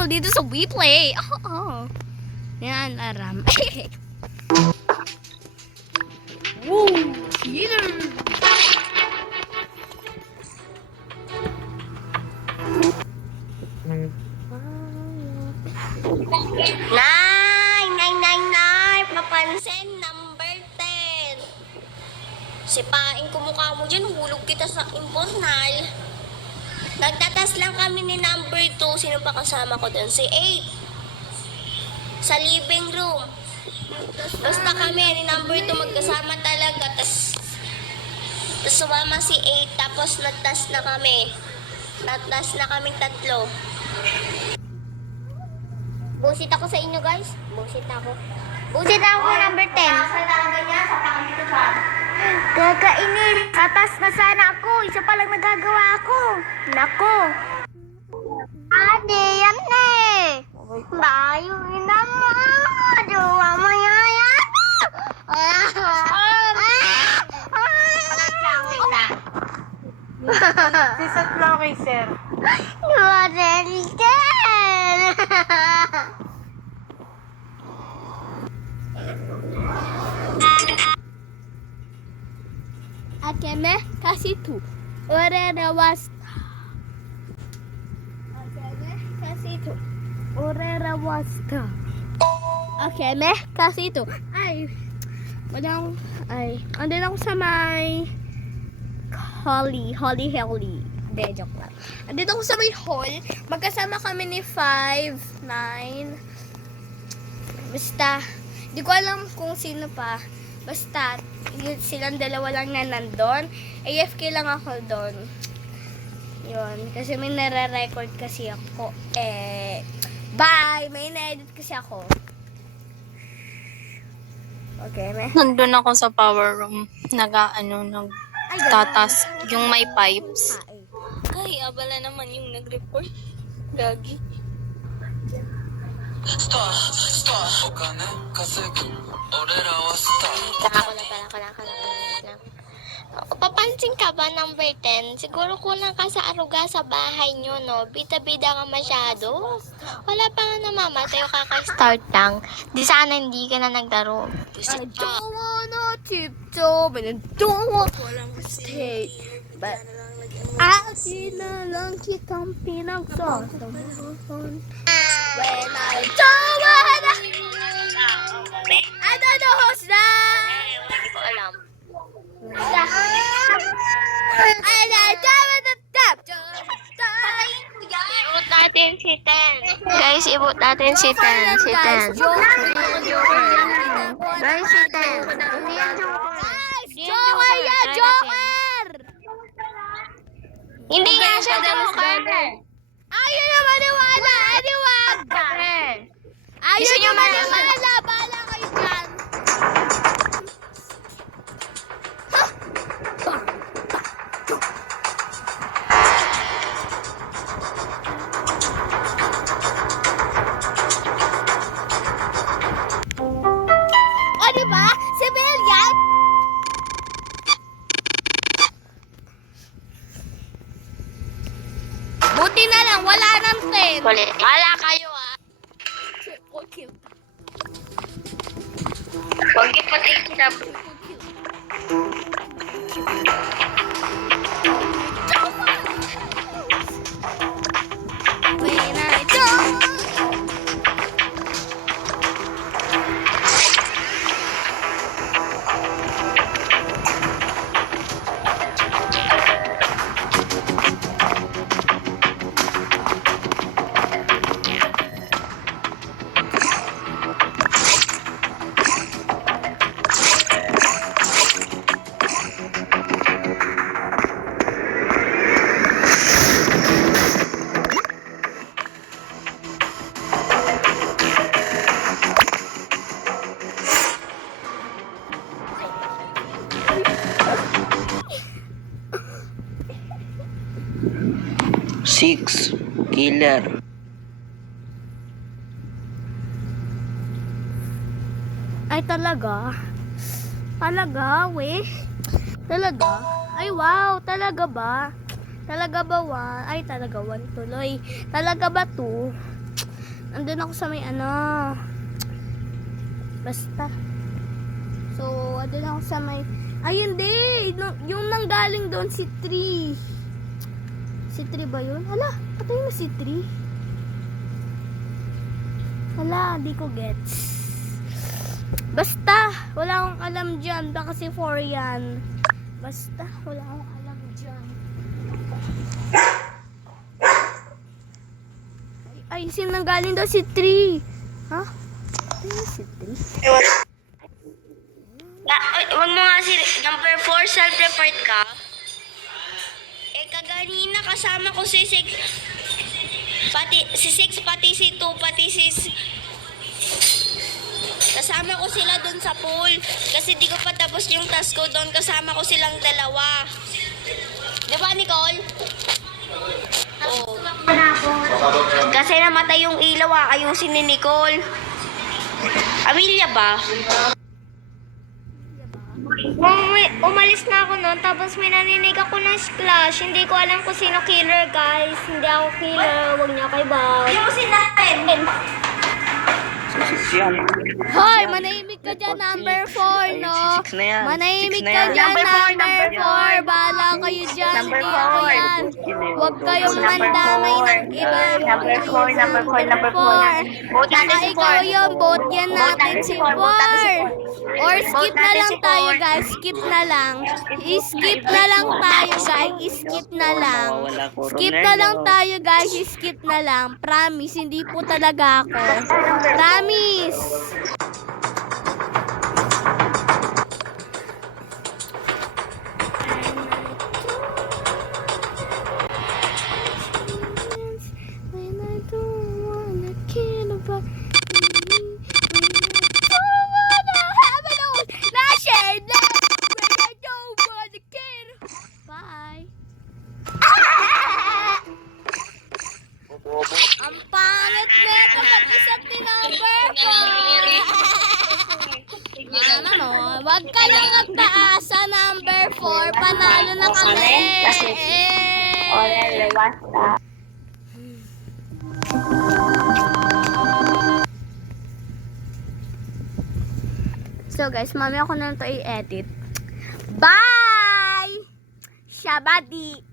nag-enroll dito sa WePlay. Oo. Yan, aram. Woo! Cheater! Nine! Papansin, number 10. Sipain ko mukha mo dyan, hulog kita sa imposnal. Nagtatas lang kami ni number 2. Sino pa kasama ko doon? Si 8. Sa living room. Basta kami ni number 2 magkasama talaga. Tas sumama si 8. Tapos nagtas na kami. Nagtas na kaming tatlo. Busit ako sa inyo, guys. Busit ako number 10. Kakainin. Tatas na sana ako. Isa pa lang nagagawa ako. Nako. Ade, yan eh. Bayo naman. Jowa mo yaya. Sisat lang kay sir. Mareliken. Akeme kasitu. Orera was. Akeme kasitu. Orera was. Akeme kasitu. Ay. Andun ako sa may Holly. Hindi, joke lang. Andito ako sa may hall. Magkasama kami ni 5, 9. Basta, di ko alam kung sino pa. Basta, silang dalawa lang na nandun. AFK lang ako doon. Yun. Kasi may nare-record kasi ako. Bye! May na-edit kasi ako. Okay, may. Nandun ako sa power room. Nagtatas. Yung may pipes. Ay, abala naman yung nag-report. Gagi. Ako lang. Papansin ka ba, number 10? Siguro kulang ka sa aruga sa bahay nyo, no? Bida-bida ka masyado. Wala pa nga namamatay o kaka-start lang. Di sana hindi ka na naglaro. I don't wanna tiptoe, but I don't wanna stay. But akin na lang kitang pinagsasabahan. When I don't wanna, I don't know who's that. Hindi ko alam. And I don't wanna tap. Ibot natin si Ten. Guys, ibot natin si Ten. Si Ten. Guys, si Ten. Hindi yan Joker yan, Joker! Hindi nga siya Joker. Ayaw na maniwala, aniwag! Ayaw nyo maniwala, bahala kayo dyan. O, diba? Civilian? Buti na lang, wala nang 10. Wala kayo ah. Okay. Huwag ipatay kita. When I don't. Six killer. Ay, talaga? Talaga, we? Talaga? Ay, wow, talaga ba? Talaga ba, one? Ay, talaga, one tuloy. Talaga ba, two? Andun ako sa may basta. So, andun ako sa may, ay hindi, yung nanggaling doon si Tree. Si Tree ba yun? Hala, patay na si Tree. Hala, di ko gets. Basta, wala akong alam dyan. Baka si 4 yan. Basta, wala akong alam dyan. Ay, sino nanggaling daw si Tree? Ha? Ano si Tree? Huwag mo nga si number 4, self-report ka. Kaganina kasama ko si 6, pati si 2, pati si... Kasama ko sila dun sa pool. Kasi di ko pa tapos yung task ko doon. Kasama ko silang dalawa. Di ba, Nicole? Oo. Kasi namatay yung ilaw, ayusin ni Nicole. Amelia ba? Umalis na ako noon, tapos may naninig ako ng splash. Hindi ko alam kung sino killer, guys. Hindi ako killer. Huwag niya kay Bob. Yung sinatin. Hoy, manahimik ka dyan, number 4, no? Six na yan. Manahimik Six na ka yan. dyan, number 4. Bahala kayo dyan, hindi ako yan. Huwag kayong mandamay ng iba. Number 4, number 4, number 4. Vote natin Baka si ikaw 4. yun, vote yan natin si 4. Or skip na lang tayo, guys. Skip na lang. I-skip na lang tayo, guys. I-skip na lang. Skip na lang tayo, guys. I-skip na lang. Promise, hindi po talaga ako. Promise. When I don't wanna kill about Bye. Ang pangit nito mag-isang ni number 4. Mama mo, wag ka lang magtaas sa number 4. Panalo na kami. basta. So guys, mami ako na ito i-edit. Bye! Shabadi!